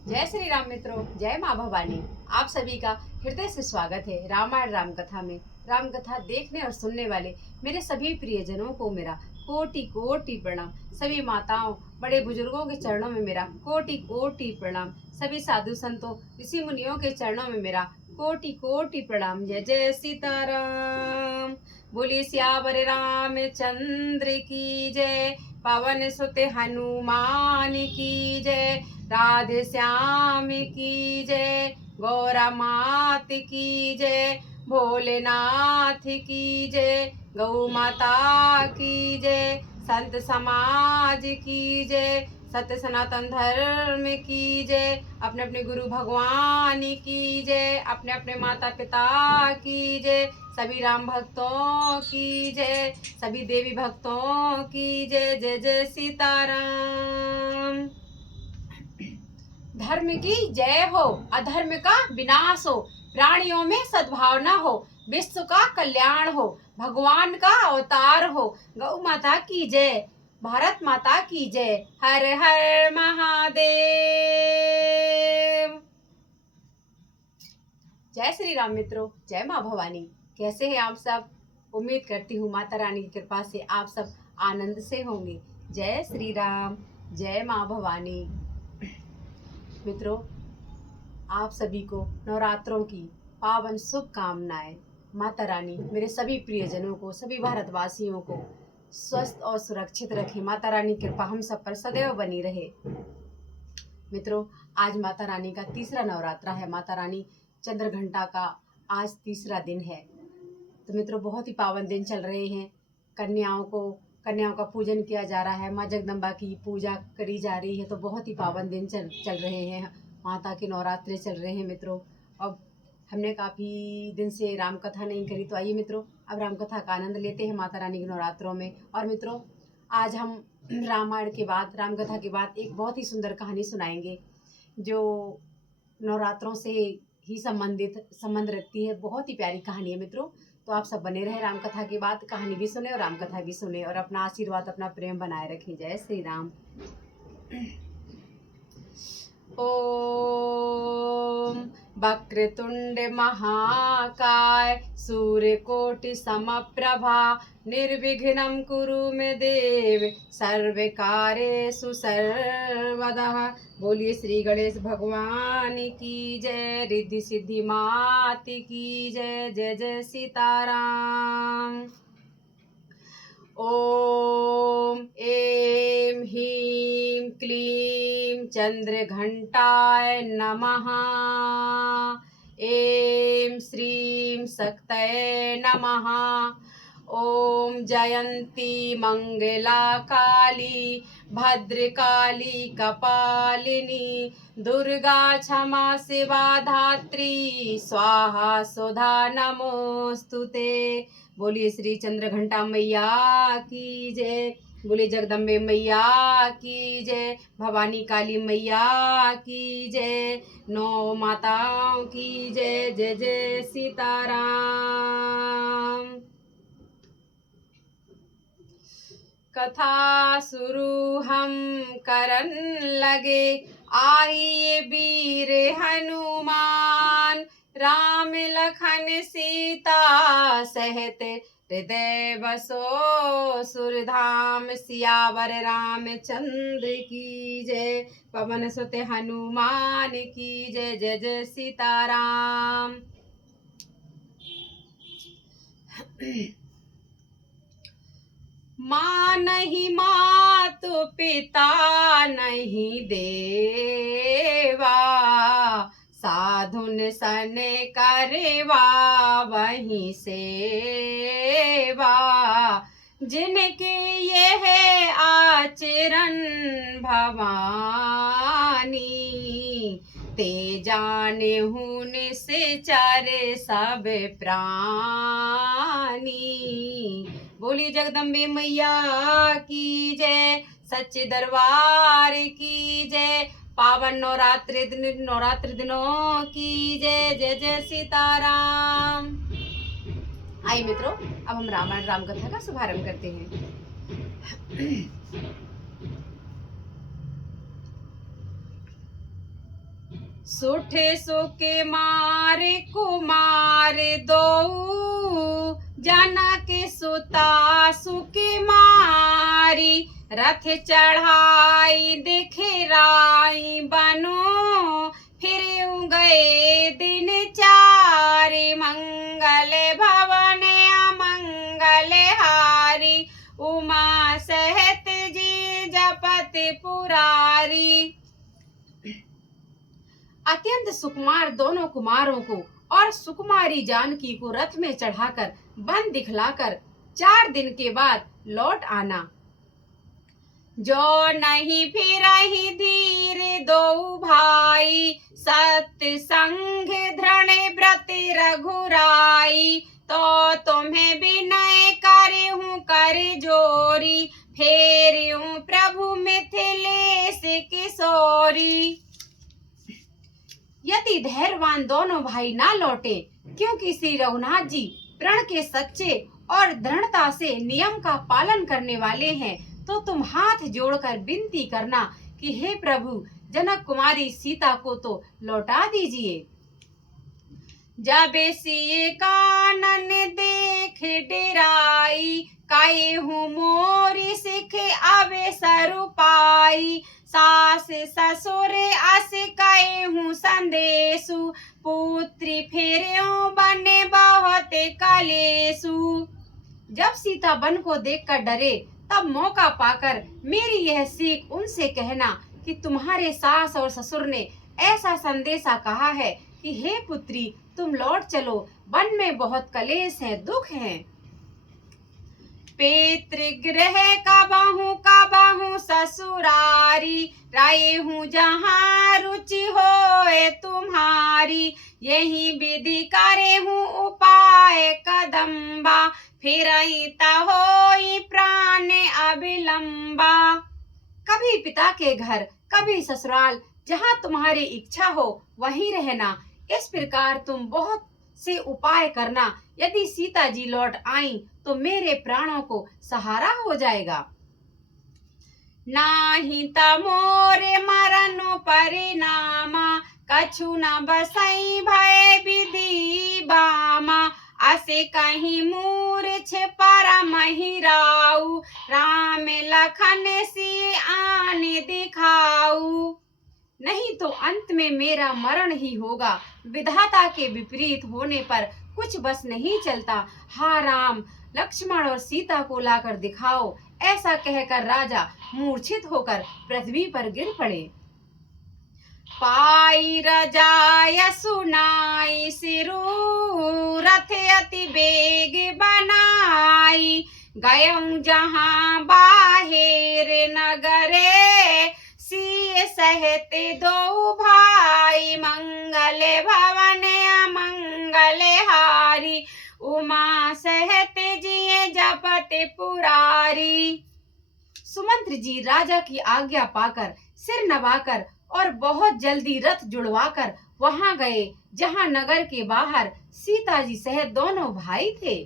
जय श्री राम मित्रों, जय माँ भवानी। आप सभी का हृदय से स्वागत है रामायण राम कथा में। राम कथा देखने और सुनने वाले मेरे सभी प्रियजनों को मेरा कोटि कोटि प्रणाम। सभी माताओं बड़े बुजुर्गों के चरणों में मेरा कोटि कोटि प्रणाम। सभी साधु संतों ऋषि मुनियों के चरणों में मेरा कोटि कोटि प्रणाम। जय जय सीताराम। बोलिए सियावर रामचंद्र की जय। पवन सुत हनुमान की जय। राधे श्याम की जय। गौरा मात की जय। भोलेनाथ की जय। गौ माता की जय। संत समाज की जय। सत्य सनातन धर्म की जय। अपने अपने गुरु भगवान की जय। अपने अपने माता पिता की जय। सभी राम भक्तों की जय। सभी देवी भक्तों की जय। जय जय सीताराम। धर्म की जय हो, अधर्म का विनाश हो, प्राणियों में सद्भावना हो, विश्व का कल्याण हो, भगवान का अवतार हो। गौ माता की जय, भारत माता की जय। हर हर महादेव। जय श्री राम मित्रों, जय माँ भवानी। कैसे हैं आप सब? उम्मीद करती हूँ माता रानी की कृपा से आप सब आनंद से होंगे। जय श्री राम, जय माँ भवानी। मित्रों, आप सभी को नवरात्रों की पावन शुभकामनाएं। माता रानी मेरे सभी प्रियजनों को, सभी भारतवासियों को स्वस्थ और सुरक्षित रखे। माता रानी की कृपा हम सब पर सदैव बनी रहे। मित्रों, आज माता रानी का तीसरा नवरात्रा है। माता रानी चंद्रघंटा का आज तीसरा दिन है। तो मित्रों, बहुत ही पावन दिन चल रहे हैं। कन्याओं का पूजन किया जा रहा है। माँ जगदम्बा की पूजा करी जा रही है। तो बहुत ही पावन दिन चल रहे हैं। माता के नवरात्रे चल रहे हैं मित्रों। अब हमने काफ़ी दिन से राम कथा नहीं करी, तो आइए मित्रों अब राम कथा का आनंद लेते हैं माता रानी के नवरात्रों में। और मित्रों, आज हम रामायण के बाद, राम कथा के बाद एक बहुत ही सुंदर कहानी सुनाएंगे जो नवरात्रों से ही संबंध रखती है। बहुत ही प्यारी कहानी है मित्रों। तो आप सब बने रहे राम कथा के बाद, कहानी भी सुने और राम कथा भी सुने और अपना आशीर्वाद, अपना प्रेम बनाए रखें। जय श्री राम। ओम वक्रतुंड महाकाय सूर्यकोटि समप्रभा निर्विघ्नं कुरु मे देव सर्वकार्येषु सर्वदा। बोलिए श्री गणेश भगवान की जय। रिद्धि सिद्धि मात की जय। जय जय सीताराम। ओम ऐं ह्रीं क्लीं चंद्रघंटाय नमः। ऐं श्रीं शक्तये नमः। ओम जयंती मंगला काली भद्रकाली कपालिनी दुर्गा क्षमा शिवा धात्री स्वाहा सुधा नमोस्तुते। बोलिए श्री चंद्रघंटा मैया की जय। बोलिए जगदम्बे मैया की जय। भवानी काली मैया की जय। नौ माताओं की जय। जय जय सीताराम। कथा शुरू हम करन लगे, आइए वीर हनुमान। राम लखन सीता सहित हृदय बसो सुरधाम। सियावर रामचंद्र की जय। पवन सुत हनुमान की जय। जय जय सीताराम। माँ नहीं मातु पिता नहीं देवा, साधुन सन करवा वहीं सेवा। जिनके यह आचरण भवानी, ते जाने हूँ निश्चर सब प्राणी। बोलिए जगदम्बे मैया की जय। सच्चे दरबार की जय। पावन नवरात्रि दिनों की जय। जय जय सीताराम। आइए मित्रों, अब हम रामायण राम कथा का शुभारंभ करते हैं। सुठे सुके मारे कुमार दो, जाना के सुता सुके मारी। रथ चढ़ाई दिखराई बनो, फिर गए दिन चारि। मंगल भवन अमंगल हारी, उमा सहित जी जपत पुरारी। अत्यंत सुकुमार दोनों कुमारों को और सुकुमारी जानकी को रथ में चढ़ाकर वन दिखलाकर 4 दिन के बाद लौट आना। जो नहीं फिरहि धीर दो भाई, सत्य संग धृण व्रत रघुराई। तो तुम्हें विनय करहूँ कर जोरी, फेरयूं प्रभु मिथिलेश किशोरी। यदि धैर्यवान दोनों भाई ना लौटे, क्योंकि श्री रघुनाथ जी प्रण के सच्चे और दृढ़ता से नियम का पालन करने वाले हैं, तो तुम हाथ जोड़कर विनती करना कि हे प्रभु, जनक कुमारी सीता को तो लौटा दीजिए। जब सिए कानन देख डेराई, काहू मोरी सिख अवे सरुपाई। सास ससुर अस काहू संदेशु, पुत्री फेर्यो बने बहुत कलेसु। जब सीता वन को देखकर डरे, तब मौका पाकर मेरी यह सीख उनसे कहना कि तुम्हारे सास और ससुर ने ऐसा संदेशा कहा है कि हे पुत्री, तुम लौट चलो, वन में बहुत कलेश है, दुख है। पितृगृह कबहू ससुरारी, रायहूँ जहाँ रुचि होए तुम्हारी। यही विधि करेहूँ उपाय कदम्बा, फिरहि त होई प्राण अविलंबा। कभी पिता के घर, कभी ससुराल, जहाँ तुम्हारी इच्छा हो वहीं रहना। इस प्रकार तुम बहुत से उपाय करना। यदि सीता जी लौट आई तो मेरे प्राणों को सहारा हो जाएगा। नाही त मोरे मरनो परिणामा, कछु न बसई भय विधि बामा। असे कहीं मूर्छ परम हिराऊ, राम लखन सी आन दिखाऊ। नहीं तो अंत में मेरा मरण ही होगा। विधाता के विपरीत होने पर कुछ बस नहीं चलता। हा राम, लक्ष्मण और सीता को लाकर दिखाओ। ऐसा कहकर राजा मूर्छित होकर पृथ्वी पर गिर पड़े। पाई रजाय सुनाई सिरु, रथ अति बेग बनाई। गयऊं जहाँ बाहेर नगरे, सिय सहित दो भाई। मंगल भवन अमंगल हारी, उमा सहित जिए जपत पुरारी। सुमंत्र जी राजा की आज्ञा पाकर, सिर नवाकर और बहुत जल्दी रथ जुड़वाकर वहां गए जहां नगर के बाहर सीता जी सहित दोनों भाई थे।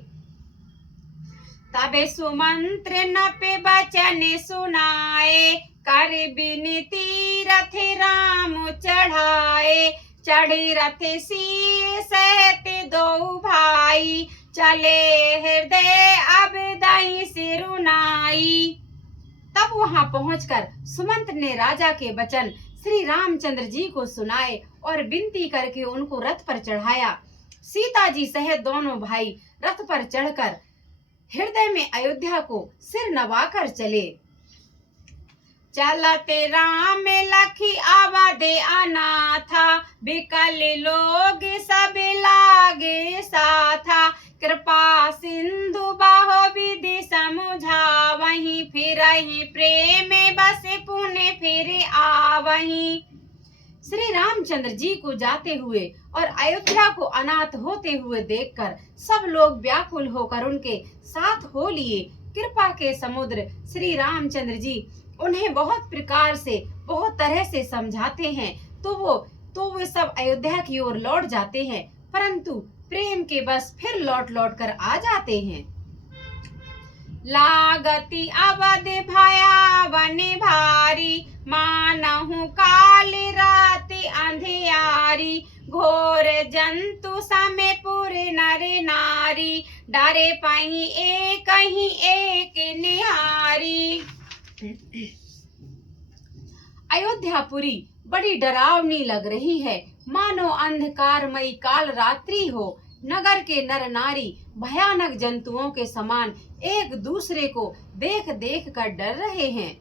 तबे सुमंत्र नपे बचन सुनाए, कर बिनती रथ राम चढ़ाए। चढ़े रथ सी सहित दो भाई, चले हृदय अब दई सिरुनाई। तब वहां पहुंचकर सुमंत्र ने राजा के वचन श्री रामचंद्र जी को सुनाए और विनती करके उनको रथ पर चढ़ाया। सीता जी सहित दोनों भाई रथ पर चढ़कर हृदय में अयोध्या को सिर नवाकर चले। चलते राम लखी अवधि अनाथा, बिकल लोग सब लागे साथा। कृपा सिंधु बाहो विधि समुझावहीं, फिरहि प्रेम बस पुण्य फिर आवहीं। श्री रामचंद्र जी को जाते हुए और अयोध्या को अनाथ होते हुए देखकर सब लोग व्याकुल होकर उनके साथ हो लिए। कृपा के समुद्र श्री रामचंद्र जी उन्हें बहुत प्रकार से, बहुत तरह से समझाते हैं, तो वो सब अयोध्या की ओर लौट जाते हैं, परंतु प्रेम के बस फिर लौट लौट कर आ जाते हैं। लागति अवध भयावन भारी, मानहु काल रात अंधियारी। नर नारी, डारे पाई एक ही एक निहारी। अयोध्यापुरी बड़ी डरावनी लग रही है, मानो अंधकारमयी काल रात्रि हो। नगर के नर नारी भयानक जंतुओं के समान एक दूसरे को देख देख कर डर रहे हैं।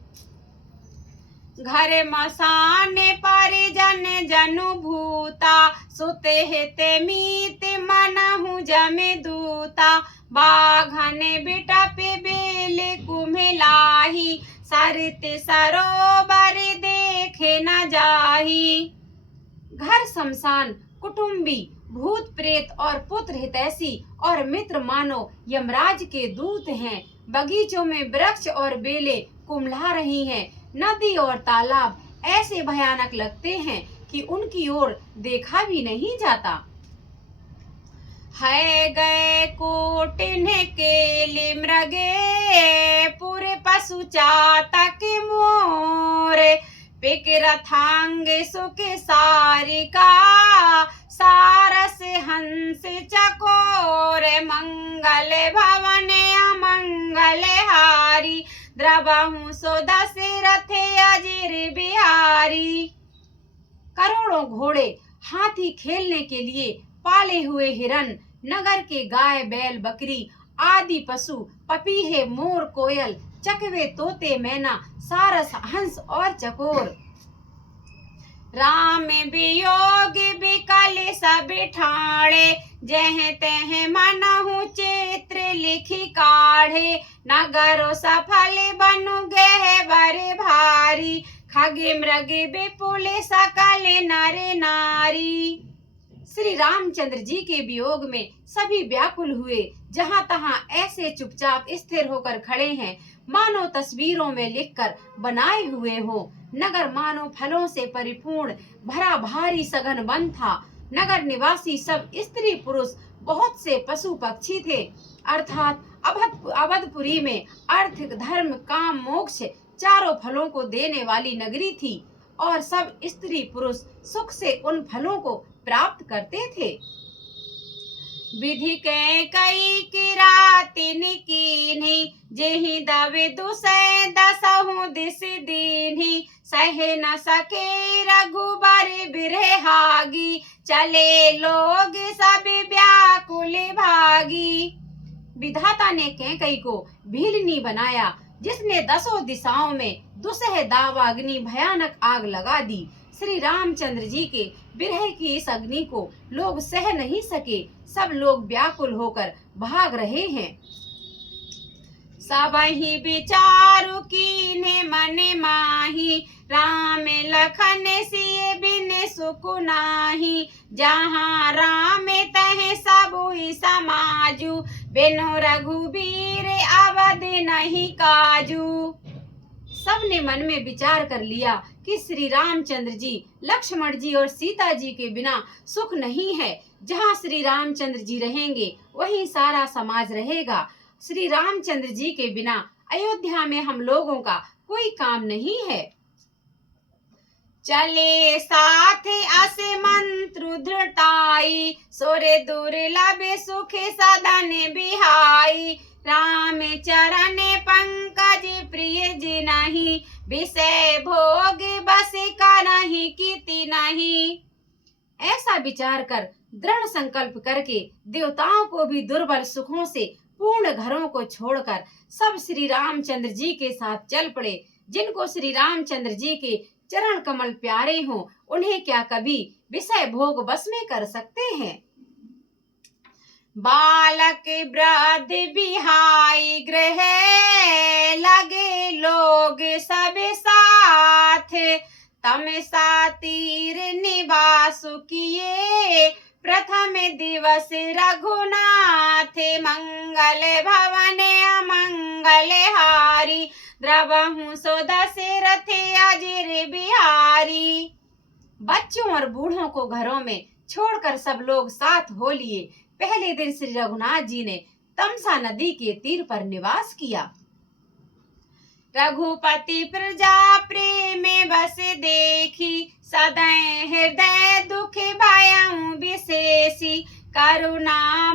घर मसान परिजन जनु भूता, सुते हेते मीत मनहु जमे दूता। बाघन बिटप बेल कुम्हिलाही, सरित सरोवर देखे न जाही। घर शमशान, कुटुंबी, भूत प्रेत और पुत्र हितैषी और मित्र मानो यमराज के दूत हैं। बगीचों में वृक्ष और बेलें कुम्हला रही हैं। नदी और तालाब ऐसे भयानक लगते हैं कि उनकी ओर देखा भी नहीं जाता। है गए कोटिन के मृगे, पूरे पशु चातक मोर। पिक रथांग सुख सारिका, सारस हंस चकोर। मंगल भवन अमंगल हारी, द्रवहु सो दशरथ अजिर बिहारी। करोड़ों घोड़े, हाथी खेलने के लिए पाले हुए हिरन, नगर के गाय बैल बकरी आदि पशु, पपीहे मोर कोयल, चकवे तोते मैना, सारस हंस और चकोर। राम वियोग विकल सब ठाणे, जह तह मनहु चित्र लिखी काढ़े। नगर सफल बनु गहवर भारी, खग मृग विपुल सकल नर नारी। श्री रामचंद्र जी के वियोग में सभी व्याकुल हुए। जहां तहां ऐसे चुपचाप स्थिर होकर खड़े हैं मानो तस्वीरों में लिखकर बनाए हुए हो। नगर मानो फलों से परिपूर्ण भरा भारी सघन वन था। नगर निवासी सब स्त्री पुरुष, बहुत से पशु पक्षी थे। अर्थात अवधपुरी में अर्थ धर्म काम मोक्ष चारों फलों को देने वाली नगरी थी और सब स्त्री पुरुष सुख से उन फलों को प्राप्त करते थे। विधि के कई किरातिन कीन्ही, जेहि दवे दुसै दसहु दिस दीन्ही। सहे न सके रघुबर बिरहागी, चले लोग सब व्याकुल भागी। विधाता ने कैकई को भीलनी बनाया, जिसने दसों दिशाओं में दुसह दावाग्नि भयानक आग लगा दी। श्री रामचंद्र जी के विरह की इस अग्नि को लोग सह नहीं सके। सब लोग व्याकुल होकर भाग रहे हैं। सबहि विचारु कीन्हे मन माही, राम लखन सिय बिन सुख नाही। जहाँ राम तह सबुई समाजु, बिनु रघुबीर अवध नहीं काजू। सबने मन में विचार कर लिया कि श्री रामचंद्र जी, लक्ष्मण जी और सीता जी के बिना सुख नहीं है। जहाँ श्री रामचंद्र जी रहेंगे वहीं सारा समाज रहेगा। श्री रामचंद्र जी के बिना अयोध्या में हम लोगों का कोई काम नहीं है। चले साथ अस मंत्र दृढ़ताई, सोरे दुर्लभ सुख सदन बिहाई। राम चरण पंकज प्रिय जिनहि, विषय भोग बस करहि किति नहीं। ऐसा विचार कर दृढ़ संकल्प करके देवताओं को भी दुर्बल सुखों से पूर्ण घरों को छोड़कर सब श्री रामचंद्र जी के साथ चल पड़े। जिनको श्री रामचंद्र जी के चरण कमल प्यारे हों, उन्हें क्या कभी विषय भोग बस में कर सकते हैं। बालक वृद्ध बिहाई गृह, लगे लोग सब साथ। तम सा तीर निवास किए, प्रथम दिवस रघुनाथ। मंगल भवन अमंगल हारी, द्रवहु सो दशरथ अजिर बिहारी। बच्चों और बूढ़ों को घरों में छोड़कर सब लोग साथ हो लिए। पहले दिन श्री रघुनाथ जी ने तमसा नदी के तीर पर निवास किया। रघुपति प्रजा प्रेम बस देखी, सदै हृदय दुख भयउ विशेषी। करुणा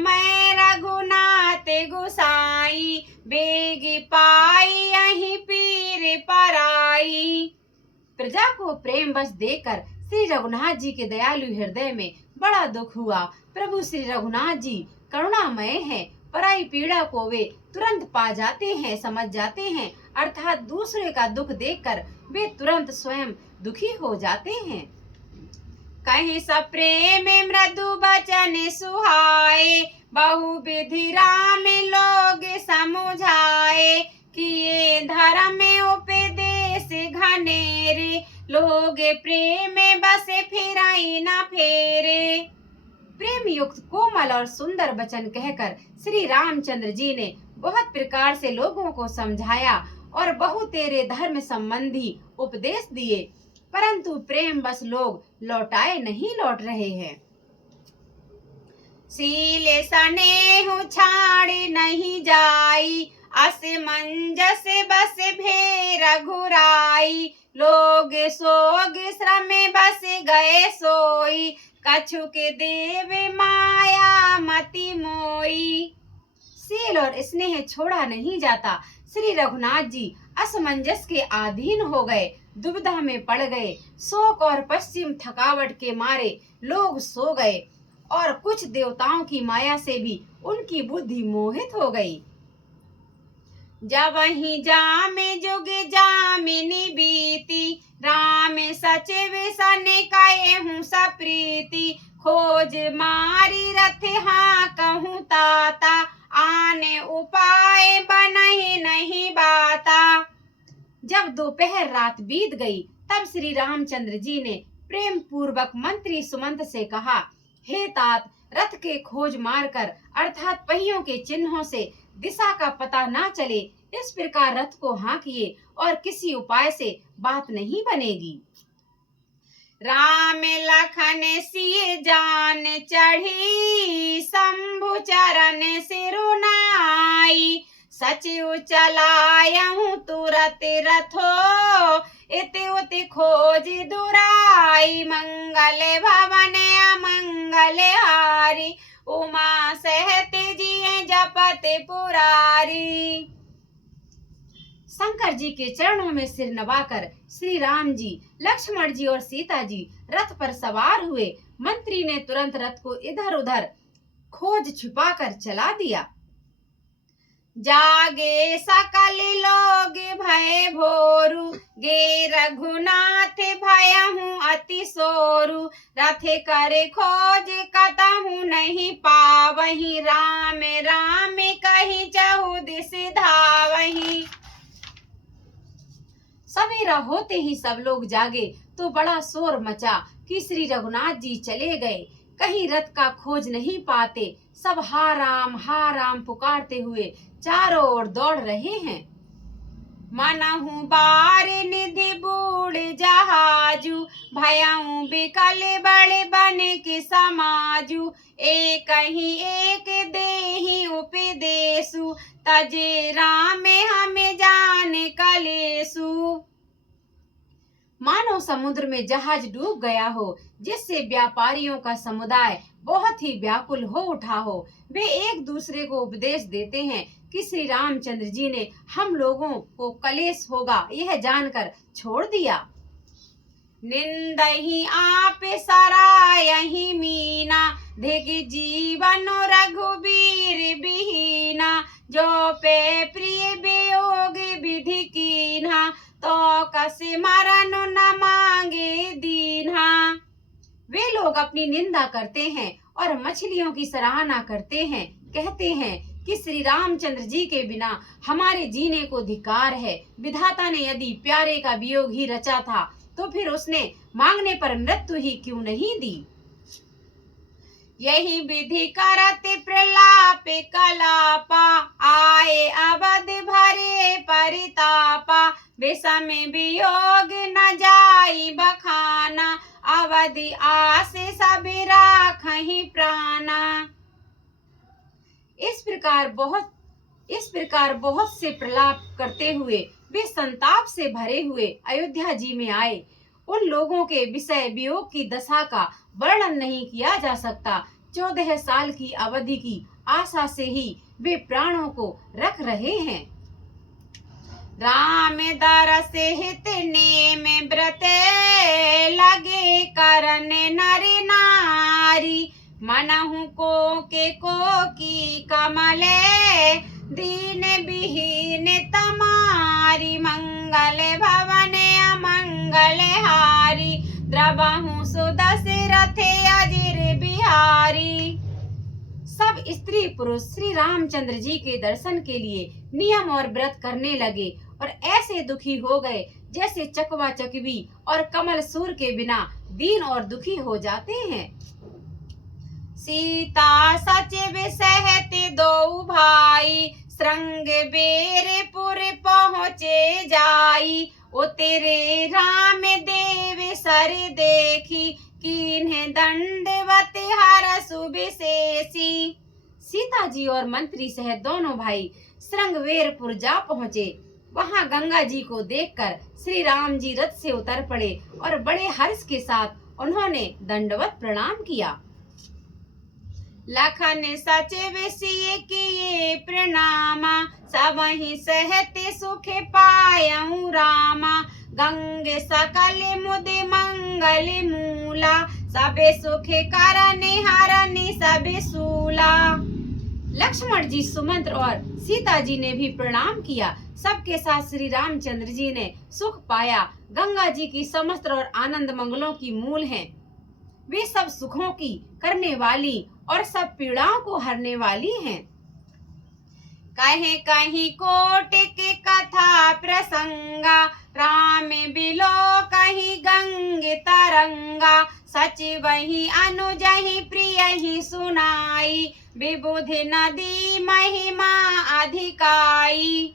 पीड़ा को प्रेम बस देकर श्री रघुनाथ जी के दयालु हृदय में बड़ा दुख हुआ। प्रभु श्री रघुनाथ जी करुणामय हैं, पराई पीड़ा को वे तुरंत पा जाते हैं, समझ जाते हैं, अर्थात दूसरे का दुख देखकर वे तुरंत स्वयं दुखी हो जाते हैं। कहीं सब प्रेम मृदु बचन सुहाए, बहुविधि राम लोग समुझाए, किए धर्म उपदेश घनेरे, लोग प्रेम बसे फिराई न फेरे। प्रेम युक्त कोमल और सुंदर वचन कहकर श्री रामचंद्र जी ने बहुत प्रकार से लोगों को समझाया और बहु तेरे धर्म संबंधी उपदेश दिए, परंतु प्रेम बस लोग लौटाए नहीं लौट रहे हैं। सील स्नेह छाड़ नहीं जाई, असमंजस बस भेर घुराई, लोग सोग श्रम बस गए सोई, कछु के देव माया मति मोई। सील और स्नेह छोड़ा नहीं जाता। श्री रघुनाथ जी असमंजस के अधीन हो गए, दुविधा में पड़ गए, शोक और पश्चिम थकावट के मारे लोग सो गए और कुछ देवताओं की माया से भी उनकी बुद्धि मोहित हो गई। जब ही जामे जुग जामिनी बीती, राम सचिव सन कहे हूँ सप्रीति, खोज मारी रथ हाँ कहूँ ताता, आने उपाय बनहि नहीं बाता। जब दोपहर रात बीत गई तब श्री रामचंद्र जी ने प्रेम पूर्वक मंत्री सुमंत से कहा, हे तात, रथ के खोज मारकर अर्थात पहियों के चिन्हों से दिशा का पता ना चले, इस प्रकार रथ को हाँकिए और किसी उपाय से बात नहीं बनेगी। राम लखन सिय जान चढ़ी, शंभु चरण सिरुनाई, सचिव चलायहूँ तुरत रथो, इति उति खोज दुराई, मंगल भवन अमंगल हारी, उमा सहत जिए जपत पुरारी। शंकर जी के चरणों में सिर नवाकर श्री राम जी, लक्ष्मण जी और सीता जी रथ पर सवार हुए। मंत्री ने तुरंत रथ को इधर उधर खोज छिपाकर चला दिया। जागे सकल लोग भय भोरु, गे रघुनाथ भयहूँ अति सोरु, रथ करे खोज कतहु नहीं पावही, राम राम कही चहु दिस धावही। सवेरा होते ही सब लोग जागे तो बड़ा शोर मचा कि श्री रघुनाथ जी चले गए, कहीं रथ का खोज नहीं पाते। सब हा राम पुकारते हुए चारों ओर दौड़ रहे हैं। मनहु बार निधि बूढ़ जहाजू, भयऊ बिकल बड़े बन के समाजू, एक ही एक देहि उपदेशु, तजे राम हमें जान कलेसु। मानो समुद्र में जहाज डूब गया हो, जिससे व्यापारियों का समुदाय बहुत ही व्याकुल हो उठा हो। वे एक दूसरे को उपदेश देते हैं कि श्री रामचंद्र जी ने हम लोगों को कलेश होगा यह जानकर छोड़ दिया। निंदहि आप सरायहि मीना, धिक जीवन रघुबीर बिहीना, जो पे प्रिय वियोग विधि कीन्हा, तो कस मरण न मांगे दीन्हा। वे लोग अपनी निंदा करते हैं और मछलियों की सराहना करते हैं, कहते हैं कि श्री रामचंद्र जी के बिना हमारे जीने को धिक्कार है। विधाता ने यदि प्यारे का वियोग ही रचा था तो फिर उसने मांगने पर मृत्यु ही क्यों नहीं दी। यही विधि करत प्रलाप कलापा, आए अवध भरे परितापा, विषम वियोग न जाई बखाना, अवधि आस सभी राखहि प्राणा। इस प्रकार बहुत से प्रलाप करते हुए वे संताप से भरे हुए अयोध्या जी में आए। उन लोगों के विषय वियोग की दशा का वर्णन नहीं किया जा सकता। 14 साल की अवधि की आशा से ही वे प्राणों को रख रहे हैं। राम दरस हित नेम व्रत लगे करन नर नारी मनहु को की कमले दीन विहीन तमारी मंगल भवन अमंगल हारी द्रवहु सुदशरथ अजिर बिहारी। सब स्त्री पुरुष श्री रामचंद्र जी के दर्शन के लिए नियम और व्रत करने लगे और ऐसे दुखी हो गए जैसे चकवा चकवी और कमल सूर के बिना दीन और दुखी हो जाते हैं। सीता सचिव सहते दो भाई श्रृंग बेरपुर पहुँचे जाई ओ तेरे राम देव सर देखी किन्हें दंडवत हर सुविशेषी। सीता जी और मंत्री सहित दोनों भाई श्रृंगवेरपुर जा पहुँचे। वहां गंगा जी को देखकर श्री राम जी रथ से उतर पड़े और बड़े हर्ष के साथ उन्होंने दंडवत प्रणाम किया। लखन सचिव सिय किए प्रणामा सबहि सहते सुख पायऊ रामा गंगे सकल मुद मंगल मूला सबे सुख करने हरनि सबे सूला। लक्ष्मण जी सुमंत्र और सीता जी ने भी प्रणाम किया। सबके साथ श्री रामचंद्र जी ने सुख पाया। गंगा जी की समस्त और आनंद मंगलों की मूल हैं। वे सब सुखों की करने वाली और सब पीड़ाओं को हरने वाली हैं। कहे कहीं कोट के कथा प्रसंगा राम बिलो कहीं गंगे तरंगा सचिव ही अनुजहि प्रिय ही सुनाई विबुधि नदी महिमा अधिकाई।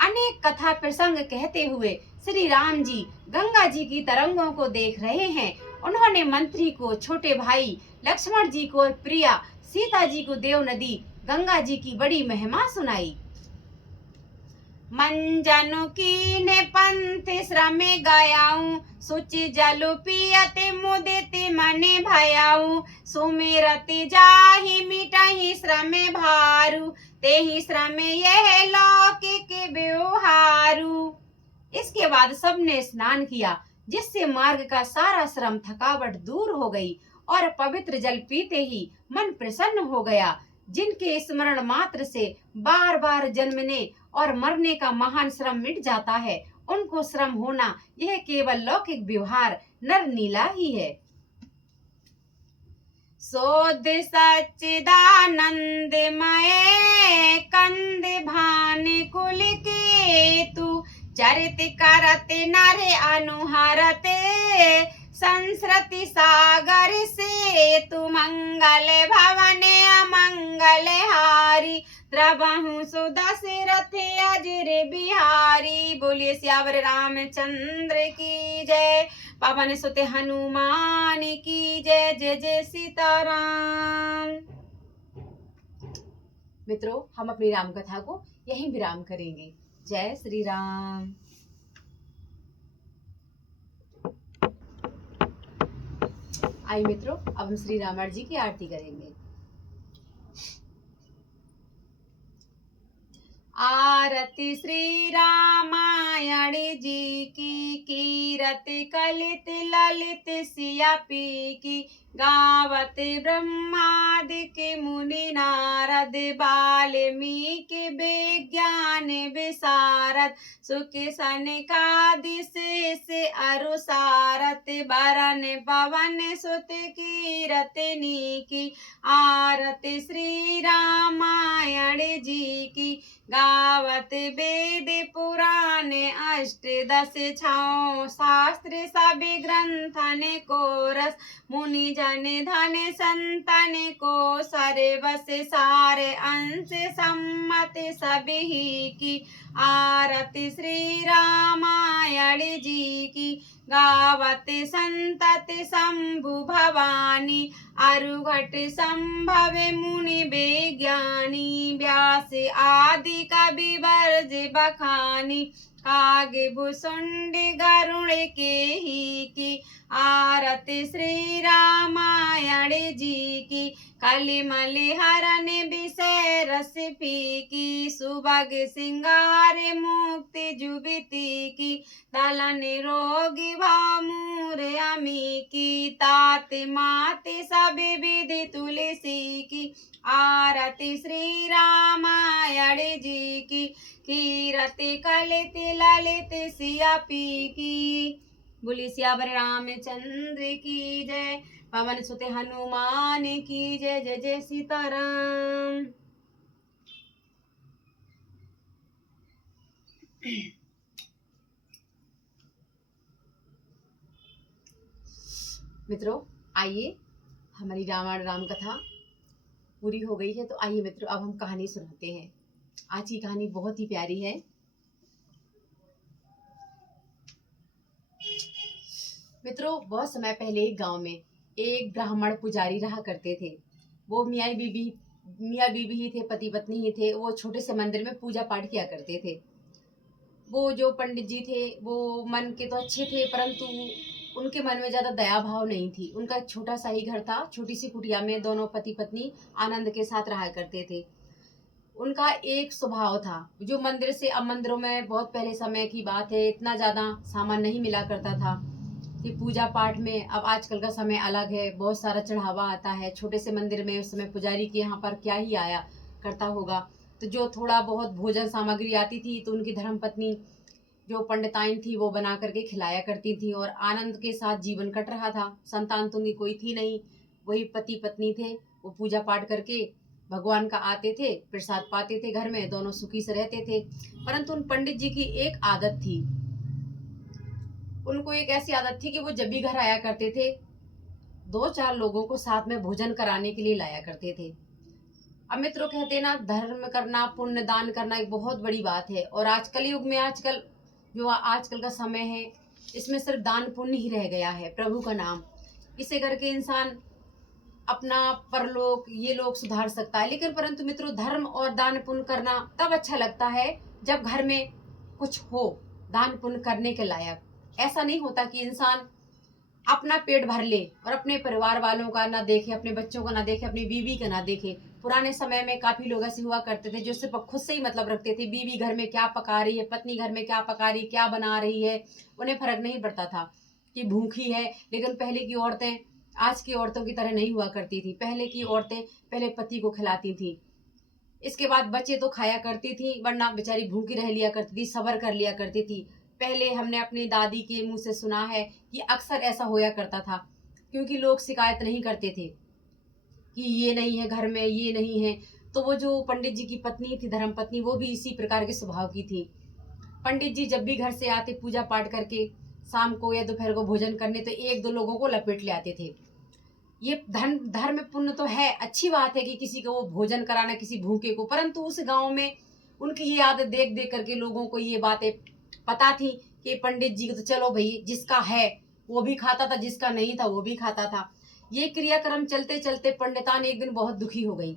अनेक कथा प्रसंग कहते हुए श्री राम जी गंगा जी की तरंगों को देख रहे हैं। उन्होंने मंत्री को, छोटे भाई लक्ष्मण जी को प्रिया, सीता जी को देव नदी गंगा जी की बड़ी महिमा सुनाई। मंजनु कीन्हे पंथ श्रम गयाऊं सुचि जलु पियत मुदित मने भयाऊं सुमिरत जाहि मिटहि श्रम भारू तेहि श्रम यह लौकिक व्यवहारू। इसके बाद सबने स्नान किया जिससे मार्ग का सारा श्रम थकावट दूर हो गई और पवित्र जल पीते ही मन प्रसन्न हो गया। जिनके स्मरण मात्र से बार बार जन्मने और मरने का महान श्रम मिट जाता है उनको श्रम होना यह केवल लौकिक व्यवहार नर नीला ही है। सोध सच्चिदानंदमय कंद भान कुल केतु चरित करत नर अनुहरत संस्कृति सागर से तु मंगल भवन अमंगल हारी द्रवहु सुदशरथ अजिर बिहारी। बोलिए सियावर रामचंद्र की जय, पवन सुत हनुमान की जय। जय जय सीताराम। मित्रों, हम अपनी राम कथा को यहीं विराम करेंगे। जय श्री राम। आइए मित्रों, अब हम श्री रामायण जी की आरती करेंगे। आरती श्री रामायण जी की कीरति कलित ललित सिया पी की गावत ब्रह्मादिक मुनि नारद वाल्मीकि विज्ञान विशारद सुख सनकादिक से अरुसारत बरन पवन सुत कीरतनी की। आरती श्री रामायण जी की गावत वेद पुराण अष्टदश छौ शास्त्र सभी ग्रंथन को रस मुनि जन धन संतन को सर्वस सार अंश सम्मत सभी की। आरती श्री रामायण जी की गावत संतत शंभु भवानी अरुघट संभव मुनि विज्ञानी व्यास आदि कवि वर्ज बखानी। कागे भुसुंड गरुड़ के ही की आरती श्री रामायण जी की। कलिमल हरण विषय रस फीकी सुभग सिंगार मुक्ति जुबिती की। दलन रोगी भामूर अमी की तात माते सब विधि तुलसी की। आरती श्री रामायण जी की कीरति कलित ललित सिया पी की। बोली सियावर रामचंद्र की जय। पवन सुत हनुमान की जय। जय जय सीताराम। मित्रों, आइए, हमारी रामायण राम कथा पूरी हो गई है, तो आइए मित्रों अब हम कहानी सुनाते हैं। आज की कहानी बहुत ही प्यारी है। मित्रों, बहुत समय पहले एक गांव में एक ब्राह्मण पुजारी रहा करते थे। वो मियाँ बीबी ही थे, पति पत्नी ही थे। वो छोटे से मंदिर में पूजा पाठ किया करते थे। वो जो पंडित जी थे वो मन के तो अच्छे थे, परंतु उनके मन में ज्यादा दया भाव नहीं थी। उनका एक छोटा सा ही घर था, छोटी सी कुटिया में दोनों पति पत्नी आनंद के साथ रहा करते थे। उनका एक स्वभाव था, जो मंदिर से, अब मंदिरों में बहुत पहले समय की बात है, इतना ज्यादा सामान नहीं मिला करता था कि पूजा पाठ में, अब आजकल का समय अलग है, बहुत सारा चढ़ावा आता है। छोटे से मंदिर में उस समय पुजारी के यहाँ पर क्या ही आया करता होगा। तो जो थोड़ा बहुत भोजन सामग्री आती थी तो उनकी धर्मपत्नी जो पंडिताइन थी वो बना करके खिलाया करती थी, और आनंद के साथ जीवन कट रहा था। संतान तो उनकी कोई थी नहीं, वही पति पत्नी थे। वो पूजा पाठ करके भगवान का आते थे, प्रसाद पाते थे, घर में दोनों सुखी से रहते थे। परंतु उन पंडित जी की एक आदत थी, उनको एक ऐसी आदत थी कि वो जब भी घर आया करते थे, 2-4 लोगों को साथ में भोजन कराने के लिए लाया करते थे। अब मित्रों, कहते ना, धर्म करना, पुण्य दान करना एक बहुत बड़ी बात है। और आजकल युग में, आजकल का समय है, इसमें सिर्फ दान पुण्य ही रह गया है, प्रभु का नाम। इसे करके इंसान अपना परलोक, ये लोग सुधार सकता है। लेकिन परंतु मित्रों, धर्म और दान पुण्य करना तब अच्छा लगता है जब घर में कुछ हो दान पुण्य करने के लायक। ऐसा नहीं होता कि इंसान अपना पेट भर ले और अपने परिवार वालों का ना देखे, अपने बच्चों का ना देखे, अपनी बीवी का ना देखे। पुराने समय में काफी लोग ऐसे हुआ करते थे जो सिर्फ खुद से ही मतलब रखते थे। बीवी घर में क्या पका रही है, पत्नी घर में क्या पका रही है, क्या बना रही है, उन्हें फर्क नहीं पड़ता था कि भूखी है। लेकिन पहले की औरतें आज की औरतों की तरह नहीं हुआ करती थी। पहले की औरतें पहले पति को खिलाती थी, इसके बाद बच्चे तो खाया करती थी, वरना बेचारी भूखी रह लिया करती थी, सबर कर लिया करती थी। पहले हमने अपनी दादी के मुंह से सुना है कि अक्सर ऐसा होया करता था, क्योंकि लोग शिकायत नहीं करते थे कि ये नहीं है घर में, ये नहीं है। तो वो जो पंडित जी की पत्नी थी, धर्म पत्नी, वो भी इसी प्रकार के स्वभाव की थी। पंडित जी जब भी घर से आते पूजा पाठ करके, शाम को या दोपहर को भोजन करने, तो 1-2 लोगों को लपेट ले आते थे। ये धर्म पुण्य तो है, अच्छी बात है कि किसी को वो भोजन कराना, किसी भूखे को। परंतु उस गांव में उनकी ये आदत देख देख करके लोगों को ये बातें पता थी कि पंडित जी को तो चलो भाई, जिसका है वो भी खाता था, जिसका नहीं था वो भी खाता था। ये क्रियाक्रम चलते चलते पंडितान एक दिन बहुत दुखी हो गई।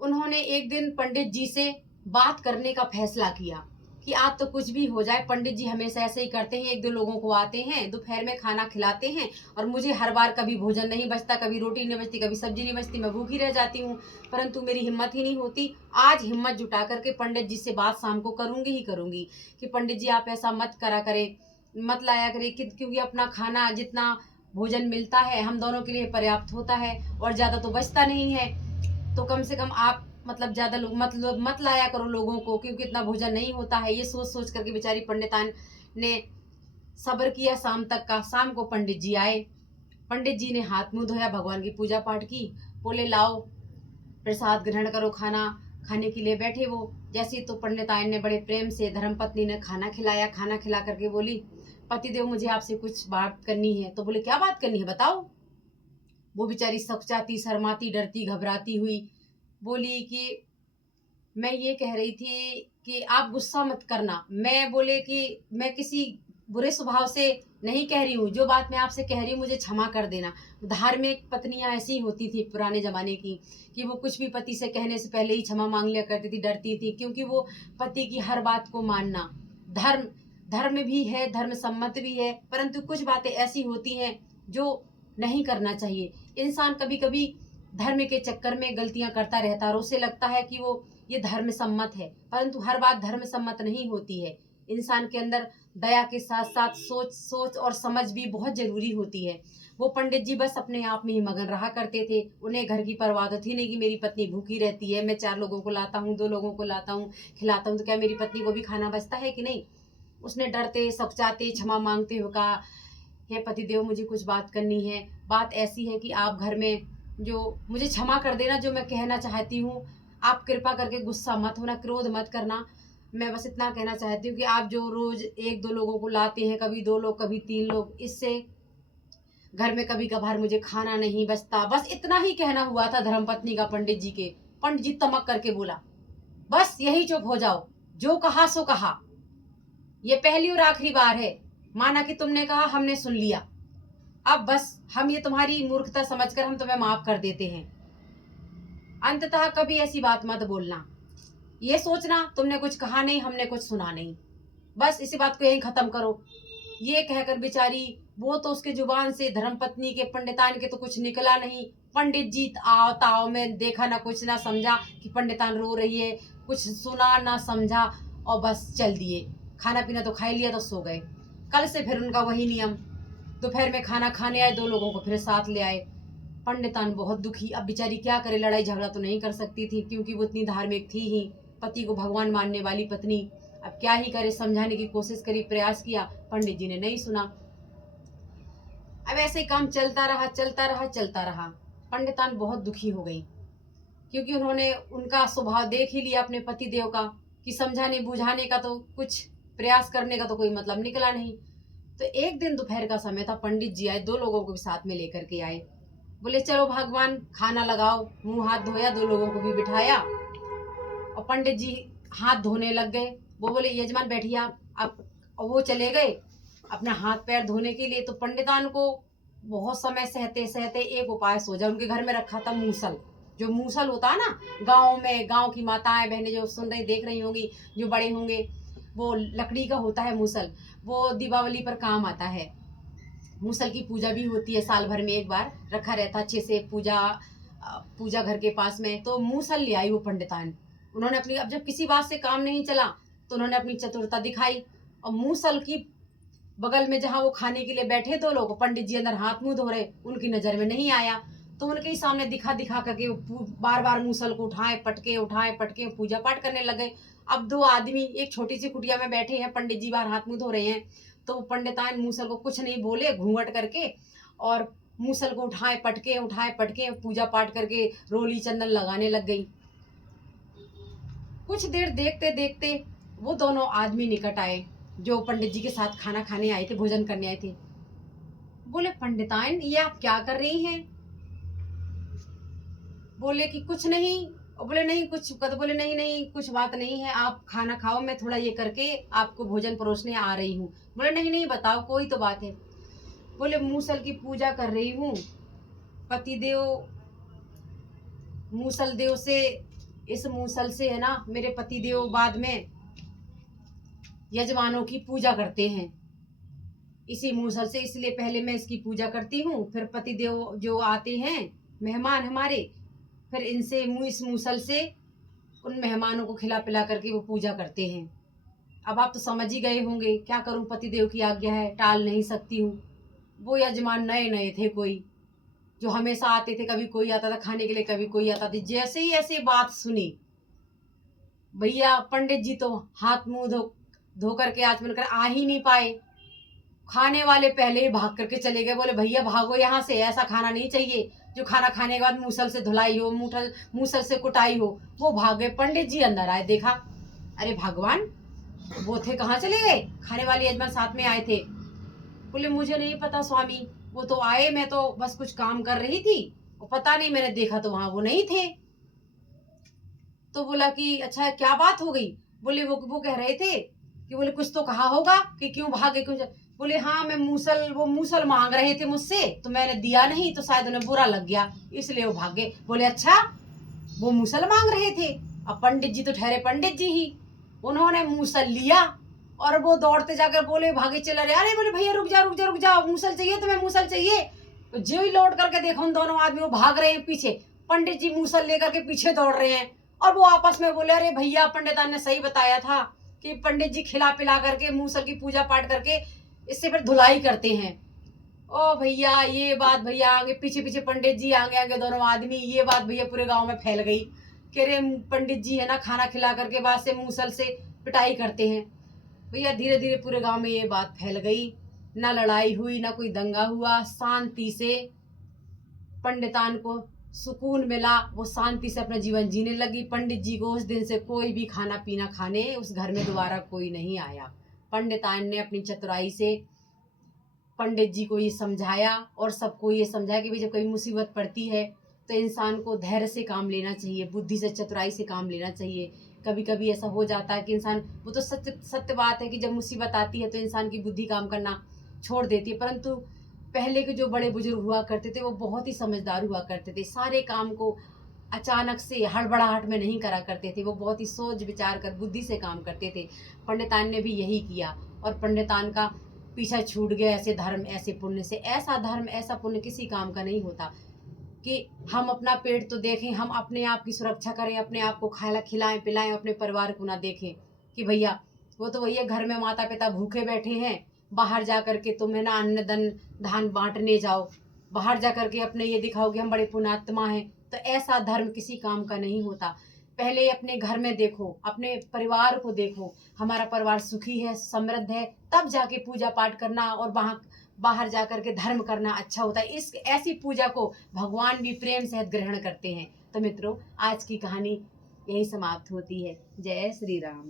उन्होंने एक दिन पंडित जी से बात करने का फैसला किया कि आज तो कुछ भी हो जाए, पंडित जी हमेशा ऐसे ही करते हैं, 1-2 लोगों को आते हैं, दोपहर में खाना खिलाते हैं, और मुझे हर बार कभी भोजन नहीं बचता, कभी रोटी नहीं बचती, कभी सब्जी नहीं बचती, मैं भूखी रह जाती हूँ। परंतु मेरी हिम्मत ही नहीं होती। आज हिम्मत जुटा करके पंडित जी से बात शाम को करूंगी ही करूंगी कि पंडित जी आप ऐसा मत करा करें, मत लाया करें, क्योंकि अपना खाना जितना भोजन मिलता है हम दोनों के लिए पर्याप्त होता है, और ज्यादा तो बचता नहीं है। तो कम से कम आप मतलब ज्यादा लोग मत लाया करो लोगों को, क्योंकि इतना भोजन नहीं होता है। ये सोच सोच करके बेचारी पंडितान ने सब्र किया शाम तक का। शाम को पंडित जी आए। पंडित जी ने हाथ मुंह धोया, भगवान की पूजा पाठ की, बोले लाओ प्रसाद ग्रहण करो, खाना खाने के लिए बैठे वो। जैसे तो पंडिताइन ने बड़े प्रेम से धर्मपत्नी ने खाना खिलाया। खाना खिला करके बोली, पतिदेव मुझे आपसे कुछ बात करनी है। तो बोले क्या बात करनी है, बताओ। वो बेचारी सकचाती, शर्माती, डरती, घबराती हुई बोली कि मैं ये कह रही थी कि आप गुस्सा मत करना। मैं बोले कि मैं किसी बुरे स्वभाव से नहीं कह रही हूँ, जो बात मैं आपसे कह रही हूँ मुझे क्षमा कर देना। धार्मिक पत्नियां ऐसी होती थी पुराने जमाने की, कि वो कुछ भी पति से कहने से पहले ही क्षमा मांग लिया करती थी, डरती थी, क्योंकि वो पति की हर बात को मानना धर्म धर्म भी है, धर्म सम्मत भी है, परंतु कुछ बातें ऐसी होती हैं जो नहीं करना चाहिए। इंसान कभी कभी धर्म के चक्कर में गलतियां करता रहता है और उसे लगता है कि वो ये धर्म सम्मत है, परंतु हर बात धर्म सम्मत नहीं होती है। इंसान के अंदर दया के साथ साथ सोच और समझ भी बहुत जरूरी होती है। वो पंडित जी बस अपने आप में ही मगन रहा करते थे, उन्हें घर की परवाह तो थी नहीं कि मेरी पत्नी भूखी रहती है, मैं 4 लोगों को लाता हूँ, 2 लोगों को लाता हूँ, खिलाता हूँ, तो क्या मेरी पत्नी को भी खाना बचता है कि नहीं। उसने डरते सकुचाते क्षमा मांगते हुए कहा, हे पतिदेव मुझे कुछ बात करनी है, बात ऐसी है कि आप घर में जो मुझे क्षमा कर देना, जो मैं कहना चाहती हूँ, आप कृपा करके गुस्सा मत होना, क्रोध मत करना। मैं बस इतना कहना चाहती हूँ कि आप जो रोज 1-2 लोगों को लाते हैं, कभी 2 लोग कभी 3 लोग, इससे घर में कभी कभार मुझे खाना नहीं बचता। बस इतना ही कहना हुआ था धर्मपत्नी का पंडित जी के। पंडित जी तमक करके बोला, बस यही चुप हो जाओ, जो कहा सो कहा, ये पहली और आखिरी बार है, माना कि तुमने कहा, हमने सुन लिया, अब बस हम ये तुम्हारी मूर्खता समझकर हम तुम्हें माफ कर देते हैं। अंततः कभी ऐसी बात मत बोलना, ये सोचना तुमने कुछ कहा नहीं, हमने कुछ सुना नहीं, बस इसी बात को यहीं खत्म करो। ये कहकर बेचारी, वो तो उसके जुबान से धर्मपत्नी के पंडितान के तो कुछ निकला नहीं। पंडित जी आओ ताओ में देखा ना कुछ ना समझा कि पंडितान रो रही है, कुछ सुना ना समझा और बस चल दिए। खाना पीना तो खा ही लिया तो सो गए। कल से फिर उनका वही नियम, दोपहर में खाना खाने आए, 2 लोगों को फिर साथ ले आए। पंडितान बहुत दुखी, अब बेचारी क्या करे, लड़ाई झगड़ा तो नहीं कर सकती थी क्योंकि वो इतनी धार्मिक थी ही, पति को भगवान मानने वाली पत्नी। अब क्या ही करे, समझाने की कोशिश करी, प्रयास किया, पंडित जी ने नहीं सुना। अब ऐसे ही काम चलता रहा चलता रहा चलता रहा। पंडितान बहुत दुखी हो गई क्योंकि उन्होंने उनका स्वभाव देख ही लिया अपने पति देव का, कि समझाने बुझाने का तो कुछ प्रयास करने का तो कोई मतलब निकला नहीं। तो एक दिन दोपहर का समय था, पंडित जी आए, 2 लोगों को भी साथ में लेकर के आए। बोले चलो भगवान खाना लगाओ, मुंह हाथ धोया, 2 लोगों को भी बिठाया और पंडित जी हाथ धोने लग गए। वो बोले यजमान बैठिए आप। अब वो चले गए अपना हाथ पैर धोने के लिए। तो पंडितान को बहुत समय सहते सहते एक उपाय सोचा। उनके घर में रखा था मूसल, जो मूसल होता है ना, गांव में गांव की माताएं बहनें जो सुन रही देख रही होंगी, जो बड़े होंगे, वो लकड़ी का होता है मूसल, वो दीपावली पर काम आता है। मूसल की पूजा भी होती है, साल भर में एक बार रखा रहता अच्छे से पूजा घर के पास में। तो मूसल ले आई वो पंडितान। उन्होंने अपनी, अब जब किसी बात से काम नहीं चला तो उन्होंने अपनी चतुरता दिखाई और मूसल की बगल में जहाँ वो खाने के लिए बैठे 2 लोग, पंडित जी अंदर हाथ मुंह धो रहे, उनकी नजर में नहीं आया। तो उनके ही सामने दिखा दिखा करके बार बार मूसल को उठाए पटके पूजा पाठ करने लगे। अब 2 आदमी एक छोटी सी कुटिया में बैठे हैं, पंडित जी बाहर हाथ मुंह धो रहे हैं। तो पंडितान मूसल को कुछ नहीं बोले, घूंघट करके और मूसल को उठाए पटके पूजा पाठ करके रोली चंदन लगाने लग गई। कुछ देर देखते देखते वो दोनों आदमी निकट आए जो पंडित जी के साथ खाना खाने आए थे, भोजन करने आए थे। बोले पंडिताइन ये आप क्या कर रही हैं? बोले कि कुछ नहीं। और बोले नहीं कुछ कर, बोले नहीं नहीं कुछ बात नहीं है, आप खाना खाओ, मैं थोड़ा ये करके आपको भोजन परोसने आ रही हूँ। बोले नहीं नहीं बताओ, कोई तो बात है। बोले मूसल की पूजा कर रही हूँ, पतिदेव मूसल देव से, इस मूसल से है ना मेरे पतिदेव बाद में यजमानों की पूजा करते हैं, इसी मूसल से, इसलिए पहले मैं इसकी पूजा करती हूँ, फिर पतिदेव जो आते हैं मेहमान हमारे, फिर इनसे इस मूसल से उन मेहमानों को खिला पिला करके वो पूजा करते हैं। अब आप तो समझ ही गए होंगे, क्या करूं, पतिदेव की आज्ञा है, टाल नहीं सकती हूँ। वो यजमान नए नए थे, कोई जो हमेशा आते थे, कभी कोई आता था खाने के लिए, कभी कोई आता था। जैसे ही ऐसे बात सुनी, भैया पंडित जी तो हाथ मुंह धो करके आचमन कर आ ही नहीं पाए। खाने वाले पहले ही भाग करके चले गए। बोले भैया भागो यहाँ से, ऐसा खाना नहीं चाहिए जो खाना खाने के बाद मूसल से धुलाई हो, मूसल से कुटाई हो। वो भाग गए। पंडित जी अंदर आए, देखा अरे भगवान वो थे, कहाँ चले गए? खाने वाले यजमान साथ में आए थे। बोले मुझे नहीं पता स्वामी, वो तो आए, मैं तो बस कुछ काम कर रही थी और पता नहीं, मैंने देखा तो वहां वो नहीं थे। तो बोला कि अच्छा क्या बात हो गई? बोले वो कह रहे थे कि बोले कुछ तो कहा होगा कि क्यों भागे क्यों बोले हाँ मैं वो मूसल मांग रहे थे मुझसे तो मैंने दिया नहीं तो शायद उन्हें बुरा लग गया इसलिए वो भागे। बोले अच्छा वो मूसल मांग रहे थे। अब पंडित जी तो ठहरे पंडित जी ही, उन्होंने मूसल लिया और वो दौड़ते जाकर बोले भागे चला रहे। अरे बोले भैया रुक जा मूसल चाहिए तुम्हें मूसल चाहिए। तो जो ही लौट करके देखो उन दोनों आदमी वो भाग रहे हैं पीछे, पंडित जी मूसल लेकर के पीछे दौड़ रहे हैं और वो आपस में बोले अरे भैया पंडितान ने सही बताया था कि पंडित जी खिला पिला करके मूसल की पूजा पाठ करके इससे फिर धुलाई करते हैं। ओ भैया ये बात भैया आगे पीछे पीछे पंडित जी आगे आगे दोनों आदमी, ये बात भैया पूरे गांव में फैल गई कि रे पंडित जी है ना खाना खिला करके बाद से मूसल से पिटाई करते हैं। भैया धीरे धीरे पूरे गांव में ये बात फैल गई, ना लड़ाई हुई ना कोई दंगा हुआ, शांति से पंडितान को सुकून मिला, वो शांति से अपना जीवन जीने लगी। पंडित जी को उस दिन से कोई भी खाना पीना खाने उस घर में दोबारा कोई नहीं आया। पंडितान ने अपनी चतुराई से पंडित जी को ये समझाया और सबको ये समझाया कि भाई जब कोई मुसीबत पड़ती है तो इंसान को धैर्य से काम लेना चाहिए, बुद्धि से चतुराई से काम लेना चाहिए। कभी कभी ऐसा हो जाता है कि इंसान, वो तो सत्य बात है कि जब मुसीबत आती है तो इंसान की बुद्धि काम करना छोड़ देती है, परंतु पहले के जो बड़े बुजुर्ग हुआ करते थे वो बहुत ही समझदार हुआ करते थे, सारे काम को अचानक से हड़बड़ाहट में नहीं करा करते थे, वो बहुत ही सोच विचार कर बुद्धि से काम करते थे। पंडितान ने भी यही किया और पंडितान का पीछा छूट गया ऐसे धर्म ऐसे पुण्य से। ऐसा धर्म ऐसा पुण्य किसी काम का नहीं होता कि हम अपना पेट तो देखें, हम अपने आप की सुरक्षा करें, अपने आप को खाना खिलाएं पिलाएं, अपने परिवार को ना देखें कि भैया वो तो भैया घर में माता पिता भूखे बैठे हैं, बाहर जा करके तुम है ना अन्न धान बांटने जाओ, बाहर जा करके अपने ये दिखाओ कि हम बड़े पुण्यात्मा हैं। तो ऐसा धर्म किसी काम का नहीं होता। पहले अपने घर में देखो, अपने परिवार को देखो, हमारा परिवार सुखी है समृद्ध है, तब जाके पूजा पाठ करना और बाहर जाकर के धर्म करना अच्छा होता है। इस ऐसी पूजा को भगवान भी प्रेम से ग्रहण करते हैं। तो मित्रों आज की कहानी यही समाप्त होती है। जय श्री राम।